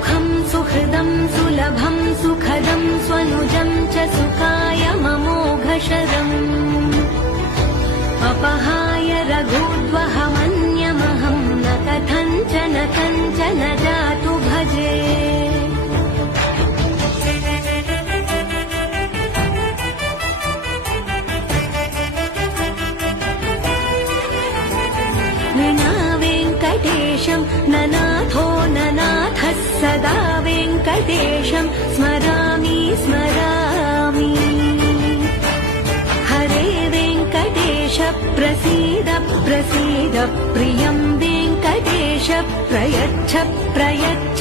सुखं सुहृदं सुलभं सुखदं स्वनुजं च सुखाय ममोघशरम् अपहाय रघुद्वहमन्यमहं न कथञ्चन कञ्चन जातु भजे। विना वेङ्कटेशं ननाथो ननाथः सदा वेङ्कटेशं स्मरामि स्मरामि। हरे वेङ्कटेश प्रसीद प्रसीद प्रियं वेङ्कटेश प्रयच्छ प्रयच्छ।